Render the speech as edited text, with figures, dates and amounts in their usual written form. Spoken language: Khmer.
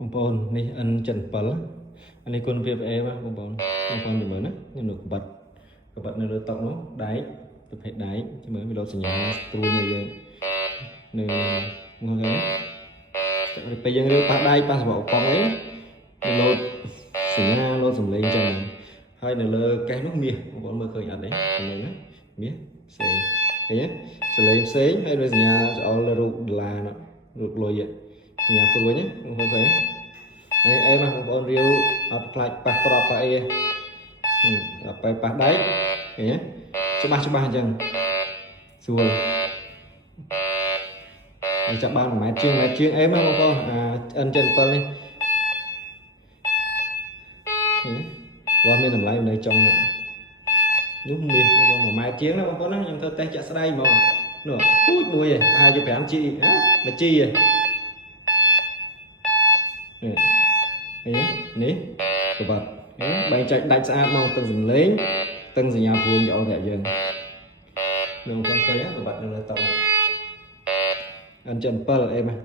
បងប្អូននេះអិនចិន7អានេះគុណវាអេបងប្អូនជំនឿណាខ្ញុំនៅក្បត់នៅលើតុនោះដែកប្រភេទដែកជំនឿវាលោតសញ្ញាស្ទួយនេះយើងនៅងងហ្នឹងពេលយើងរើប៉ះដែកប៉ះសបកប៉ុងអីវាលោតសញ្ញាលោតសំឡេងចឹងហើយនៅលើកេះនោះមាសបងប្អូនមើលឃើញអត់ទេជំនឿណាមាសផ្សេងឃើញទេសំឡេងផ្សេងហើយដូចសញ្ញាច្អល់រូបដុល្លាររូបលុយសញ្ញាព្រួយណាបងប្អូនឃើញទេអីបងប្អូនរាវអត់ខ្លាចប៉ះប្រប់ប៉ះអីដល់ពេលប៉ះដែកឃើញទេច្បាស់អញ្ចឹងស្រួលហើយចាប់បាន1ម៉ែត្រជាងអីបងប្អូនអិនចិន7នេះឃើញទេវាមានតម្លៃនៅចុងនេះមាសបង1ម៉ែត្រជាងណាបងប្អូនណាខ្ញុំធ្វើតេស្តចាក់ស្ដែងហ្មងនោះពូជមួយឯងប្រហែលជា 5G មួយ G ឯងនេះក្បត់បែងចែកដាច់ស្អាតមកទាំងសំឡេងទាំងសញ្ញាព្រួយច្អល់តែយើងលោកបងឃើញក្បត់នៅលើតុអិនចិន7អីមក